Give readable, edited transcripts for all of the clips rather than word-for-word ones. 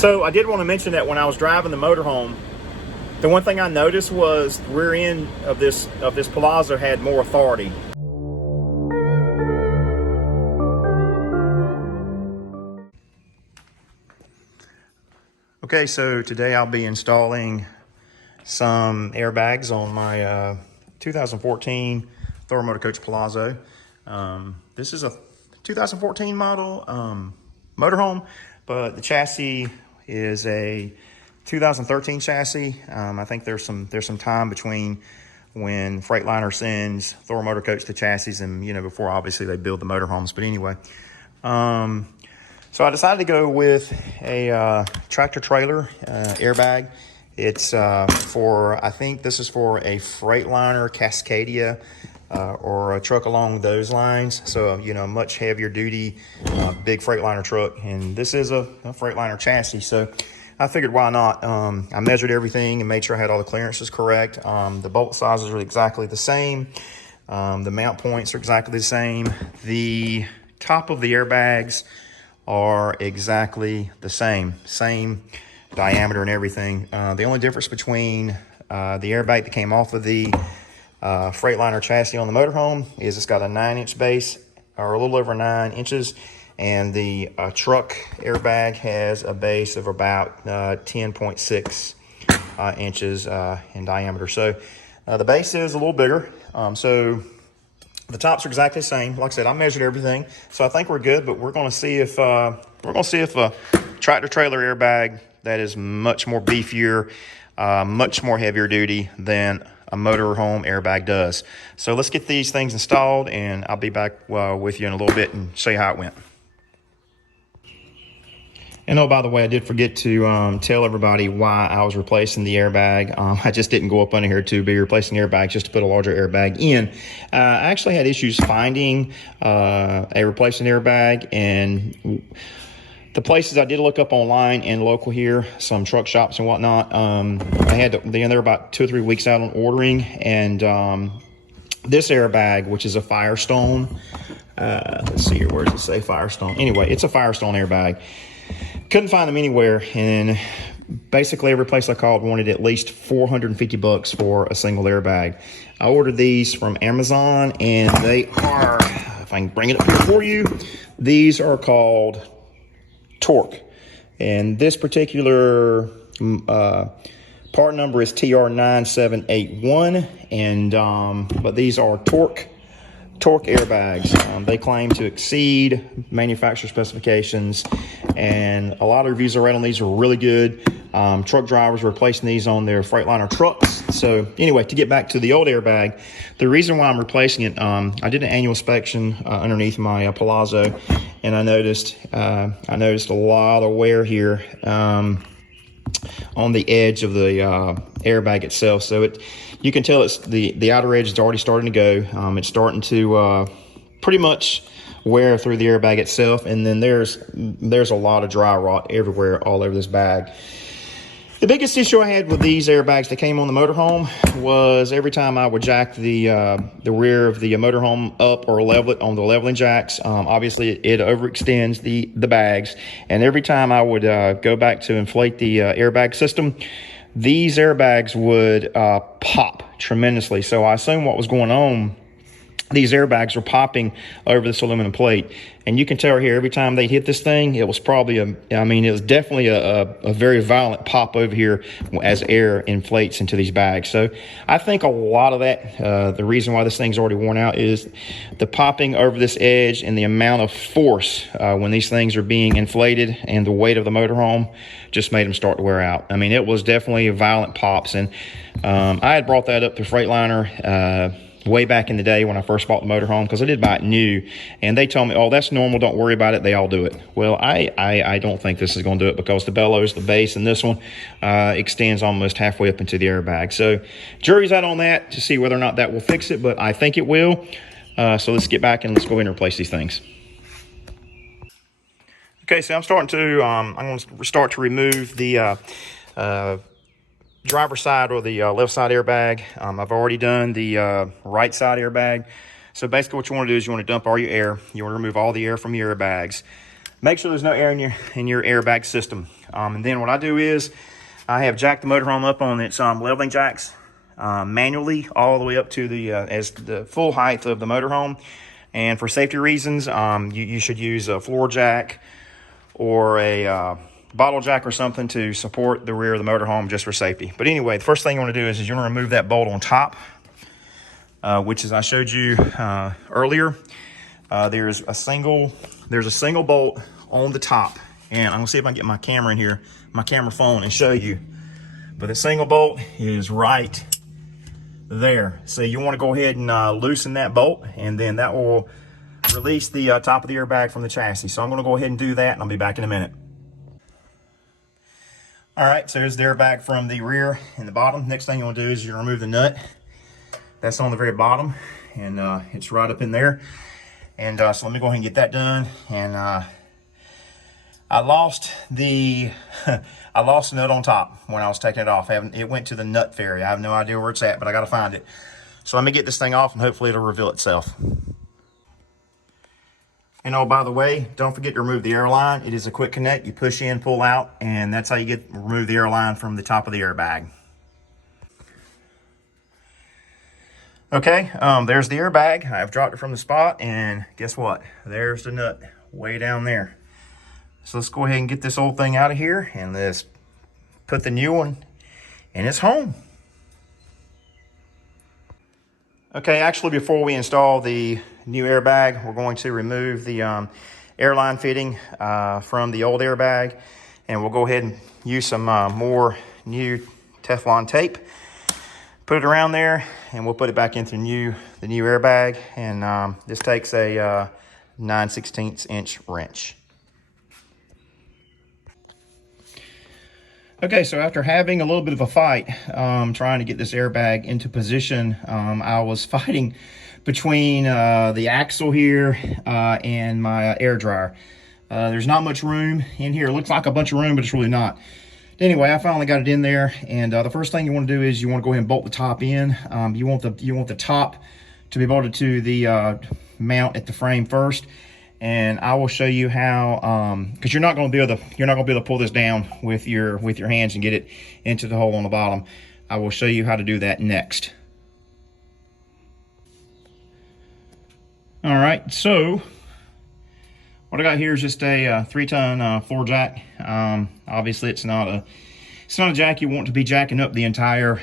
So I did want to mention that when I was driving the motorhome, the one thing I noticed was the rear end of this Palazzo had more authority. Okay, so today I'll be installing some airbags on my 2014 Thor Motor Coach Palazzo. This is a 2014 model motorhome, but the chassis is a 2013 chassis. I think there's some time between when Freightliner sends Thor Motor Coach the chassis and, you know, before obviously they build the motorhomes. But anyway, so I decided to go with a tractor trailer airbag. It's I think this is for a Freightliner Cascadia or a truck along those lines. So, you know, much heavier duty, big Freightliner truck. And this is a Freightliner chassis. So I figured why not. I measured everything and made sure I had all the clearances correct. The bolt sizes are exactly the same. The mount points are exactly the same. The top of the airbags are exactly the same diameter and everything. The only difference between the airbag that came off of the Freightliner chassis on the motorhome is it's got a 9-inch base, or a little over 9 inches, and the truck airbag has a base of about 10.6 inches in diameter. So the base is a little bigger. So the tops are exactly the same. Like I said, I measured everything, so I think we're good. But we're going to see if a tractor trailer airbag that is much more beefier, much more heavier duty than a motorhome airbag does. So let's get these things installed, and I'll be back with you in a little bit and show you how it went. And oh, by the way, I did forget to tell everybody why I was replacing the airbag. I just didn't go up under here to be replacing airbags just to put a larger airbag in. I actually had issues finding a replacement airbag, and the places I did look up online and local here, some truck shops and whatnot, they're about 2 or 3 weeks out on ordering. And this airbag, which is a Firestone, let's see here, where does it say Firestone? Anyway, it's a Firestone airbag. Couldn't find them anywhere, and basically every place I called wanted at least $450 for a single airbag. I ordered these from Amazon, and they are, if I can bring it up here for you, these are called Torque, and this particular part number is TR9781, and but these are Torque airbags. They claim to exceed manufacturer specifications, and a lot of reviews I read on these are really good. Truck drivers are replacing these on their Freightliner trucks. So anyway, to get back to the old airbag, the reason why I'm replacing it, I did an annual inspection underneath my Palazzo, and I noticed a lot of wear here on the edge of the airbag itself. So you can tell it's the outer edge is already starting to go. It's starting to pretty much wear through the airbag itself, and then there's a lot of dry rot everywhere all over this bag. The biggest issue I had with these airbags that came on the motorhome was every time I would jack the rear of the motorhome up or level it on the leveling jacks, obviously it overextends the bags, and every time I would go back to inflate the airbag system, these airbags would pop tremendously. So I assume what was going on, these airbags were popping over this aluminum plate. And you can tell here, every time they hit this thing, it was probably it was definitely a very violent pop over here as air inflates into these bags. So I think a lot of that, the reason why this thing's already worn out, is the popping over this edge and the amount of force when these things are being inflated, and the weight of the motorhome just made them start to wear out. I mean, it was definitely violent pops. And I had brought that up to Freightliner way back in the day when I first bought the motorhome, because I did buy it new, and they told me, oh, that's normal, don't worry about it, they all do it. Well, I don't think this is going to do it, because the bellows, the base, and this one extends almost halfway up into the airbag. So jury's out on that to see whether or not that will fix it, but I think it will. So let's get back and let's go ahead and replace these things. Okay, so I'm going to start to remove the driver's side or the left side airbag. I've already done the right side airbag. So basically what you want to do is you want to dump all your air. You want to remove all the air from your airbags. Make sure there's no air in your airbag system. And then what I do is I have jacked the motorhome up on its leveling jacks manually all the way up to the full height of the motorhome. And for safety reasons, you should use a floor jack or a bottle jack or something to support the rear of the motorhome just for safety. But anyway, the first thing you want to do is you want to remove that bolt on top, which as I showed you earlier, there's a single bolt on the top. And I'm gonna see if I can get my camera in here, my camera phone, and show you. But the single bolt is right there. So you want to go ahead and loosen that bolt, and then that will release the top of the airbag from the chassis. So I'm going to go ahead and do that, and I'll be back in a minute. All right, so here's the airbag from the rear and the bottom. Next thing you want to do is you remove the nut. That's on the very bottom, and it's right up in there. And so let me go ahead and get that done. And I lost the nut on top when I was taking it off. It went to the nut fairy. I have no idea where it's at, but I got to find it. So let me get this thing off, and hopefully it'll reveal itself. And oh, by the way, don't forget to remove the airline. It is a quick connect. You push in, pull out, and that's how you remove the airline from the top of the airbag. Okay, there's the airbag. I've dropped it from the spot, and guess what? There's the nut way down there. So let's go ahead and get this old thing out of here, and let's put the new one in its home. Okay, actually before we install the new airbag, we're going to remove the airline fitting from the old airbag, and we'll go ahead and use some more new Teflon tape. Put it around there, and we'll put it back into the new airbag, and this takes a 9/16 inch wrench. Okay, so after having a little bit of a fight trying to get this airbag into position, I was fighting between the axle here and my air dryer. There's not much room in here. It looks like a bunch of room, but it's really not. Anyway, I finally got it in there, and the first thing you want to do is you want to go ahead and bolt the top in. You want the top to be bolted to the mount at the frame first. And I will show you how, because you're not going to be able to pull this down with your hands and get it into the hole on the bottom. I will show you how to do that next. All right, so what I got here is just a 3-ton floor jack. Obviously, it's not a jack you want to be jacking up the entire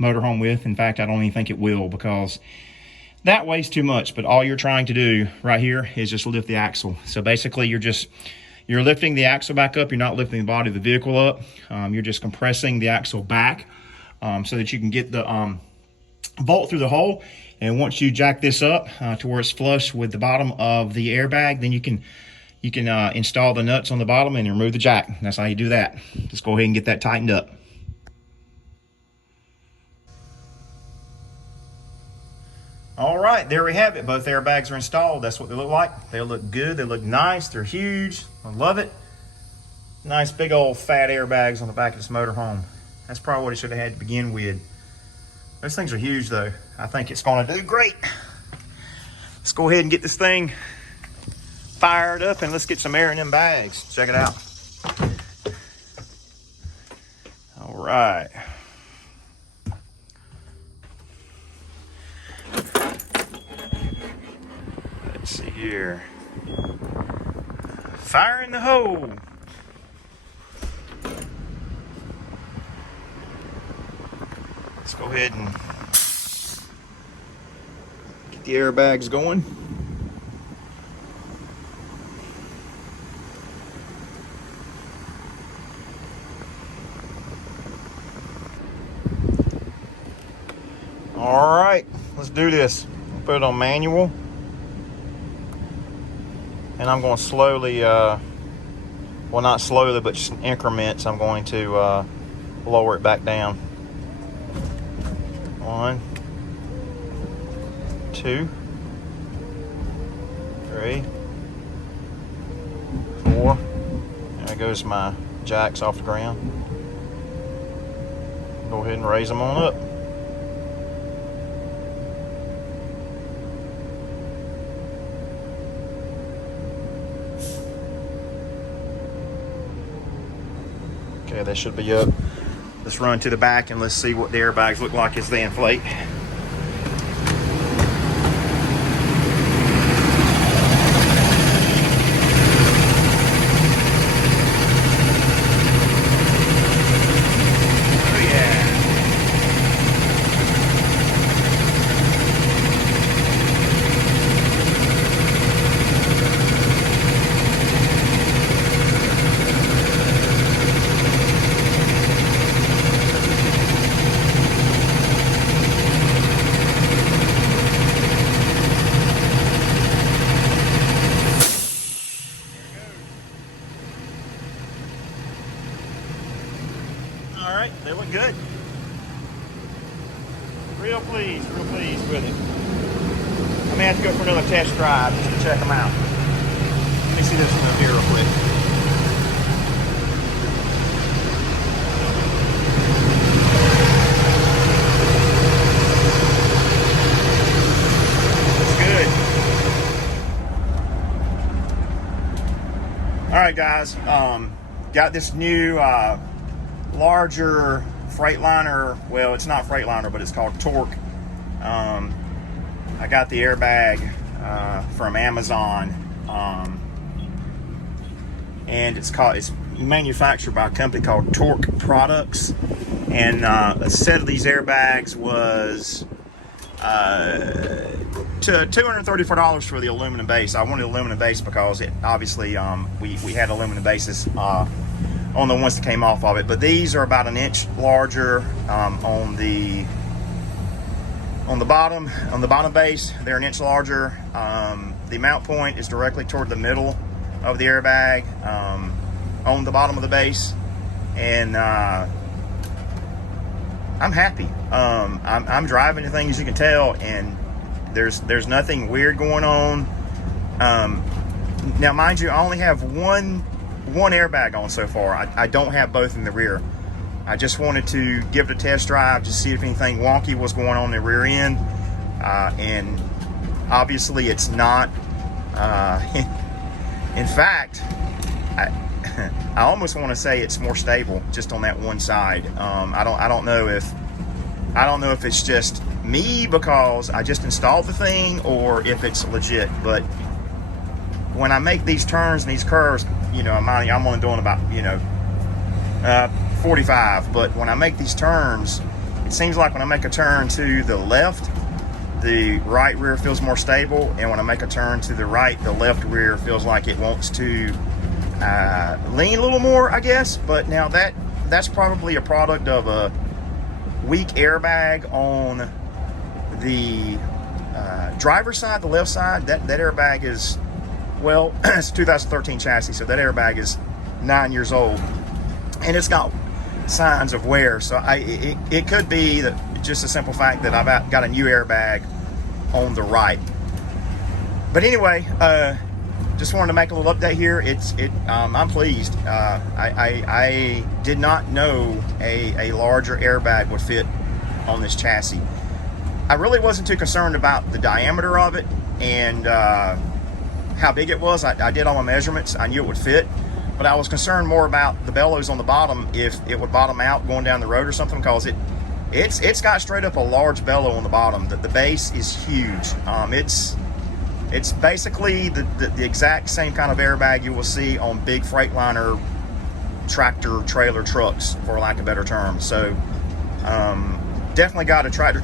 motorhome with. In fact, I don't even think it will, because that weighs too much. But all you're trying to do right here is just lift the axle. So basically you're lifting the axle back up. You're not lifting the body of the vehicle up. You're just compressing the axle back so that you can get the bolt through the hole. And once you jack this up to where it's flush with the bottom of the airbag, then you can install the nuts on the bottom and remove the jack. That's how you do that. Just go ahead and get that tightened up. All right, there we have it. Both airbags are installed. That's what they look like. They look good. They look nice. They're huge. I love it. Nice big old fat airbags on the back of this motorhome. That's probably what it should have had to begin with. Those things are huge though. I think it's gonna do great. Let's go ahead and get this thing fired up, and let's get some air in them bags. Check it out. All right. Let's see here. Fire in the hole. Let's go ahead and get the airbags going. All right, let's do this. Put it on manual. And I'm going to slowly, well, not slowly, but just in increments, I'm going to lower it back down. 1, 2, 3, 4. There goes my jacks off the ground. Go ahead and raise them on up. Okay, that should be up. Let's run to the back and let's see what the airbags look like as they inflate. All right, they look good. Real pleased with it. I may have to go for another test drive just to check them out. Let me see this one up here real quick. Looks good. All right, guys. Got this new larger Freightliner. Well, it's not Freightliner, but it's called Torque. I got the airbag from Amazon, and it's manufactured by a company called Torque Products. And a set of these airbags was $234 for the aluminum base. I wanted aluminum base because it obviously we had aluminum bases on the ones that came off of it, but these are about an inch larger on the bottom base. They're an inch larger. The mount point is directly toward the middle of the airbag on the bottom of the base, and I'm happy. I'm driving the thing, as you can tell, and there's nothing weird going on. Now, mind you, I only have one airbag on so far. I don't have both in the rear. I just wanted to give it a test drive to see if anything wonky was going on in the rear end, and obviously it's not. In fact, I almost want to say it's more stable just on that one side. I don't know if it's just me because I just installed the thing, or if it's legit. But when I make these turns and these curves, I'm only doing about 45, but when I make these turns, it seems like when I make a turn to the left, the right rear feels more stable, and when I make a turn to the right, the left rear feels like it wants to lean a little more, I guess. But now that's probably a product of a weak airbag on the driver's side, the left side. That airbag is, well, it's a 2013 chassis, so that airbag is 9 years old, and it's got signs of wear. So it could be that just a simple fact that I've got a new airbag on the right. But anyway, just wanted to make a little update here. I'm pleased. I did not know a larger airbag would fit on this chassis. I really wasn't too concerned about the diameter of it and how big it was. I did all my measurements. I knew it would fit, but I was concerned more about the bellows on the bottom, if it would bottom out going down the road or something, because it's got straight up a large bellow on the bottom. The base is huge. It's basically the exact same kind of airbag you will see on big Freightliner tractor trailer trucks, for lack of a better term. So definitely got a tractor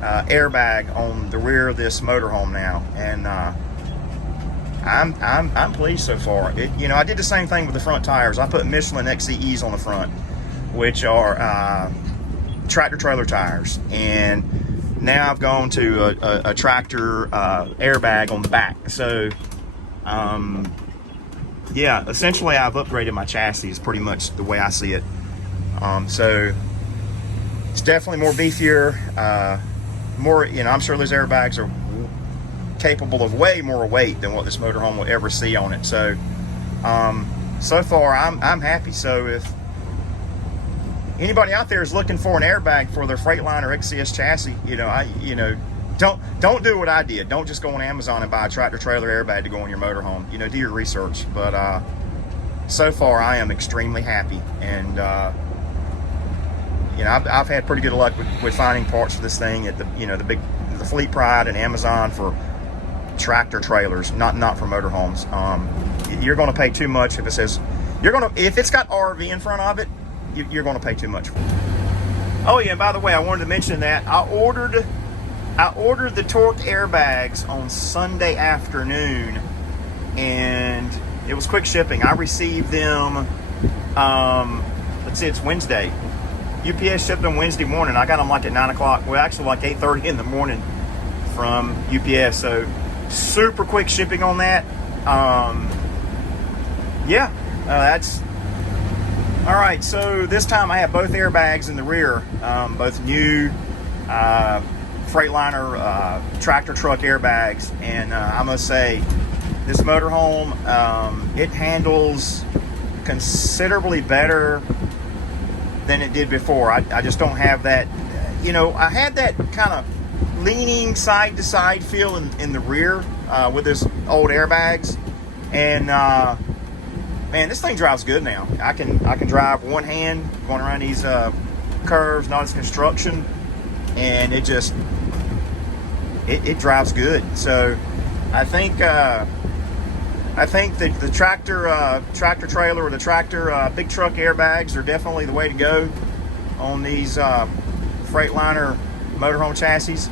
airbag on the rear of this motorhome now, and I'm pleased so far. I did the same thing with the front tires. I put Michelin XCS on the front, which are tractor trailer tires, and now I've gone to a tractor airbag on the back. So yeah, essentially I've upgraded my chassis, is pretty much the way I see it. So it's definitely more beefier, more, I'm sure those airbags are capable of way more weight than what this motorhome will ever see on it. So so far I'm happy. So if anybody out there is looking for an airbag for their Freightliner XCS chassis, don't do what I did. Don't just go on Amazon and buy a tractor trailer airbag to go on your motorhome. Do your research. But so far I am extremely happy. And you know, I've had pretty good luck with finding parts for this thing at the, you know, the Fleet Pride and Amazon for tractor trailers, not for motorhomes. You're going to pay too much if it says if it's got RV in front of it, you're going to pay too much for it. Oh yeah, and by the way, I wanted to mention that I ordered the torque airbags on Sunday afternoon, and it was quick shipping. I received them, let's see, it's Wednesday. UPS shipped them Wednesday morning. I got them like at 9 o'clock. Well, actually like 8:30 in the morning from UPS. So super quick shipping on that. Yeah, that's all right. So this time I have both airbags in the rear, both new Freightliner tractor truck airbags, and I must say, this motorhome, it handles considerably better than it did before. I just don't have that, you know, I had that kind of leaning side to side feel in the rear with this old airbags, and man, this thing drives good now. I can drive one hand going around these curves, not as construction, and it just it drives good. So I think that the tractor trailer or the tractor big truck airbags are definitely the way to go on these Freightliner motorhome chassis.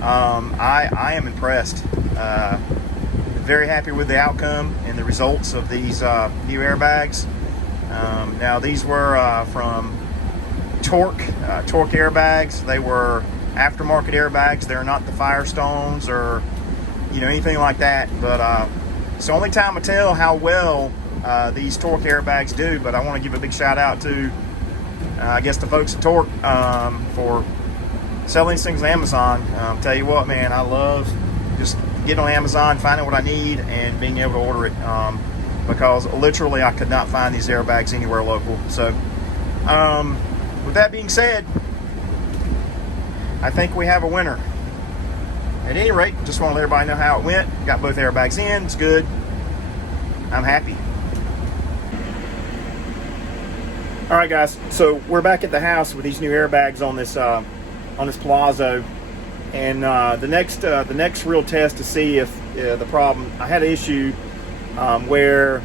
I am impressed. Very happy with the outcome and the results of these new airbags. Now these were from Torque airbags. They were aftermarket airbags. They're not the Firestones or, you know, anything like that. But it's the only time I tell how well these Torque airbags do. But I want to give a big shout out to, I guess, the folks at Torque for selling these things on Amazon. Tell you what, man, I love just getting on Amazon, finding what I need, and being able to order it, because literally I could not find these airbags anywhere local. So with that being said, I think we have a winner. At any rate, just want to let everybody know how it went. Got both airbags in. It's good. I'm happy. All right, guys. So we're back at the house with these new airbags on this Palazzo, and the next real test to see if the problem. I had an issue where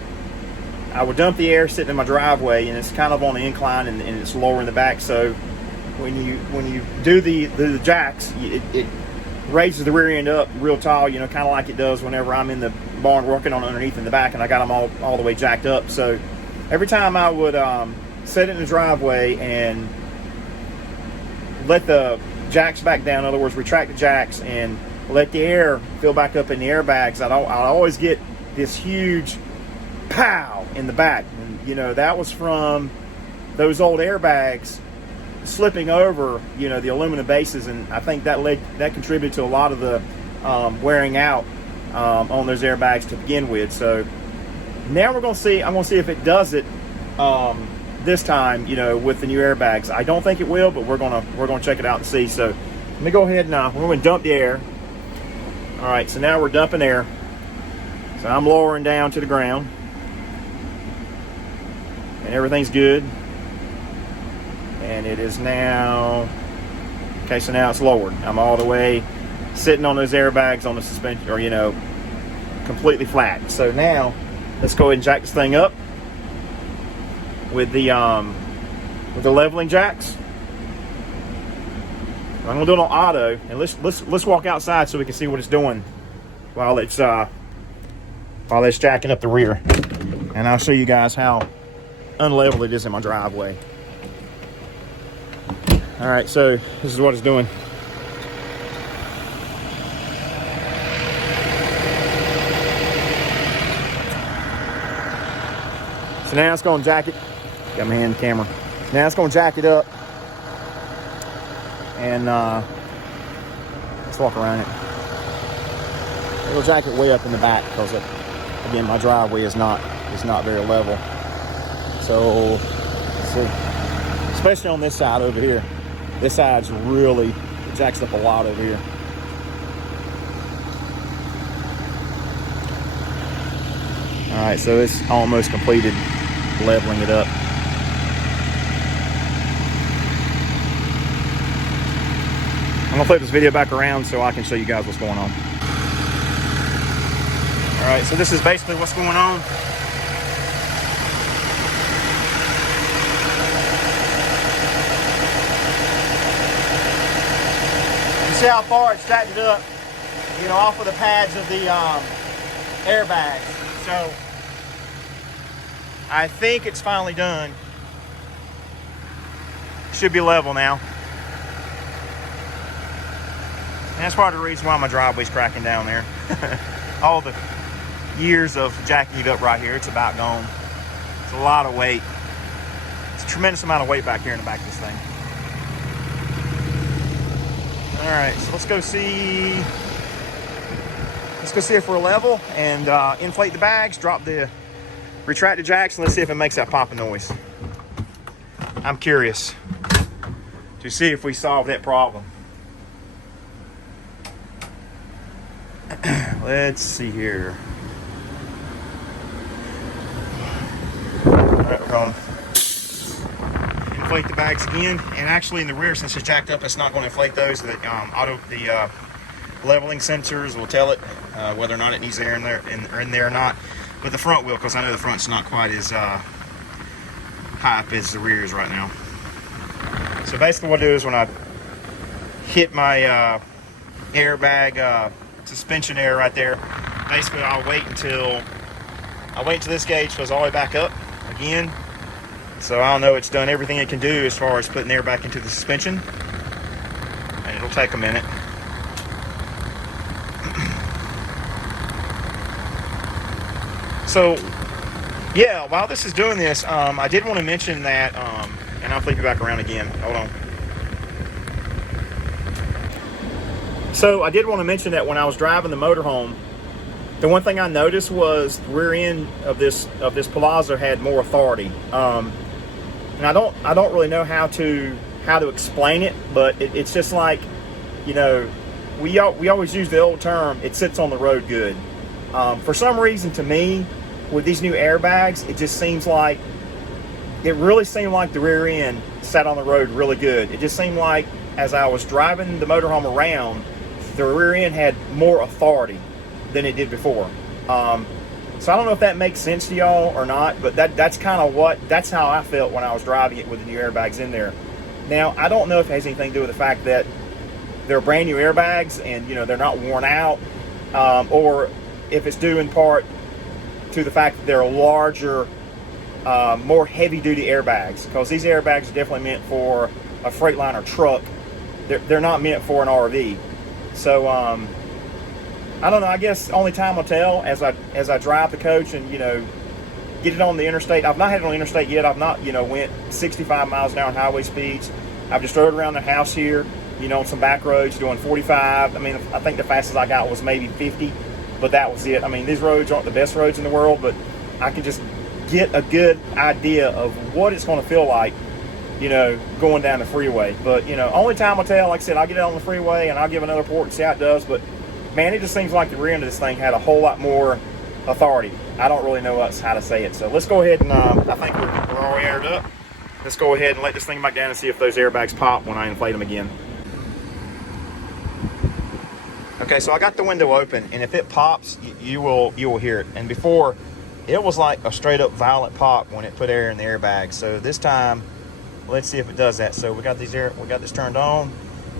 I would dump the air sitting in my driveway, and it's kind of on the incline, and it's lower in the back. So when you do the jacks, it raises the rear end up real tall, you know, kind of like it does whenever I'm in the barn working on underneath in the back, and I got them all the way jacked up. So every time I would set it in the driveway and let the jacks back down, in other words, retract the jacks and let the air fill back up in the airbags, I'd always get this huge pow in the back. And, you know, that was from those old airbags slipping over, you know, the aluminum bases, and I think that contributed to a lot of the wearing out on those airbags to begin with. So now I'm going to see if it does it this time, you know, with the new airbags. I don't think it will, but we're gonna check it out and see. So let me go ahead and we're going to dump the air. All right, so now we're dumping air. So I'm lowering down to the ground, and everything's good. And it is now, okay, so now it's lowered. I'm all the way sitting on those airbags on the suspension, or, you know, completely flat. So now let's go ahead and jack this thing up with the leveling jacks. I'm gonna do it on auto, and let's walk outside so we can see what it's doing while it's jacking up the rear, and I'll show you guys how unlevel it is in my driveway. All right, so this is what it's doing. So now it's going to jack it. Got my hand in the camera. So now it's going to jack it up, and let's walk around it. It'll jack it way up in the back because, again, my driveway is not very level. So let's see, especially on this side over here. This side's really, it jacks up a lot over here. All right, so it's almost completed. leveling it up. I'm gonna flip this video back around so I can show you guys what's going on. All right, so this is basically what's going on. You see how far it's stacked it up, you know, off of the pads of the airbags. So I think it's finally done. Should be level now. And that's part of the reason why my driveway's cracking down there. All the years of jacking it up right here, it's about gone. It's a lot of weight. It's a tremendous amount of weight back here in the back of this thing. All right, so let's go see if we're level and inflate the bags, retract the jacks, and let's see if it makes that popping noise. I'm curious to see if we solve that problem. Let's see here. All right, we're going to inflate the bags again, and actually in the rear, since it's jacked up, it's not going to inflate those. The leveling sensors will tell it whether or not it needs air in there or not. But the front will, because I know the front's not quite as high up as the rear is right now. So basically what I do is when I hit my airbag suspension air right there, basically I'll wait until this gauge goes all the way back up again. So I'll know it's done everything it can do as far as putting air back into the suspension. And it'll take a minute. So yeah, while this is doing this, I did want to mention that, and I'll flip you back around again. Hold on. So I did want to mention that when I was driving the motorhome, the one thing I noticed was the rear end of this Palazzo had more authority. And I don't really know how to explain it, but it's just like, you know, we always use the old term, it sits on the road good. For some reason, to me, with these new airbags, it really seemed like the rear end sat on the road really good. It just seemed like as I was driving the motorhome around, the rear end had more authority than it did before. So I don't know if that makes sense to y'all or not, but that's how I felt when I was driving it with the new airbags in there. Now, I don't know if it has anything to do with the fact that they're brand new airbags and, you know, they're not worn out, or if it's due in part to the fact that they're larger, more heavy-duty airbags, because these airbags are definitely meant for a Freightliner truck. They're not meant for an RV. So I don't know. I guess only time will tell as I drive the coach and, you know, get it on the interstate. I've not had it on the interstate yet. I've not, you know, went 65 miles an hour on highway speeds. I've just rode around the house here, you know, on some back roads doing 45. I mean, I think the fastest I got was maybe 50, but that was it. I mean, these roads aren't the best roads in the world, but I can just get a good idea of what it's going to feel like, you know, going down the freeway. But, you know, only time will tell. Like I said, I'll get it on the freeway and I'll give another port and see how it does. But, man, it just seems like the rear end of this thing had a whole lot more authority. I don't really know how to say it. So let's go ahead and, I think we're already aired up. Let's go ahead and let this thing back down and see if those airbags pop when I inflate them again. Okay, so I got the window open, and if it pops, you will hear it. And before, it was like a straight up violent pop when it put air in the airbag. So this time, let's see if it does that. So we got this turned on,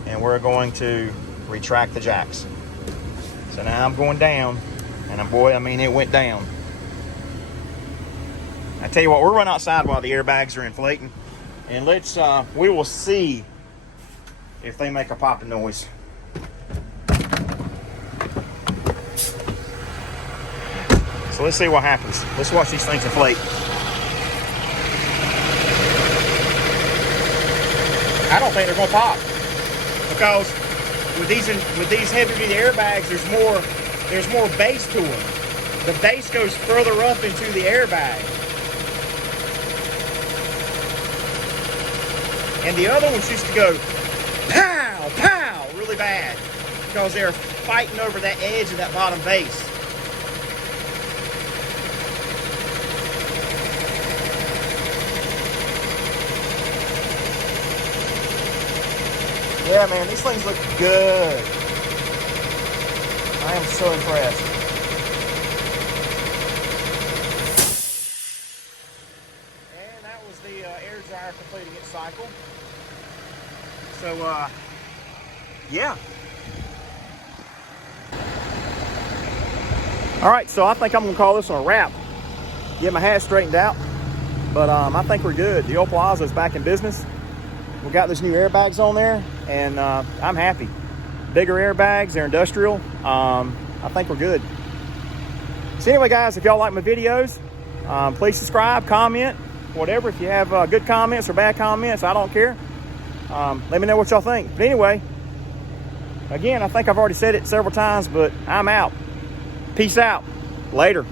and we're going to retract the jacks. So now I'm going down, and boy, I mean, it went down. I tell you what, we'll run outside while the airbags are inflating, and we will see if they make a popping noise. So let's see what happens. Let's watch these things inflate. I don't think they're going to pop, because with these heavy-duty airbags, there's more base to them. The base goes further up into the airbag. And the other ones used to go pow, pow, really bad, because they're fighting over that edge of that bottom base. Yeah, man, these things look good. I am so impressed. And that was the air dryer completing its cycle. So, yeah. All right, so I think I'm gonna call this one a wrap. Get my hat straightened out, but I think we're good. The Opel Astra is back in business. We got those new airbags on there, and I'm happy. Bigger airbags, they're industrial. I think we're good. So anyway, guys, if y'all like my videos, please subscribe, comment, whatever. If you have good comments or bad comments, I don't care. Let me know what y'all think. But anyway, again, I think I've already said it several times, but I'm out. Peace out. Later.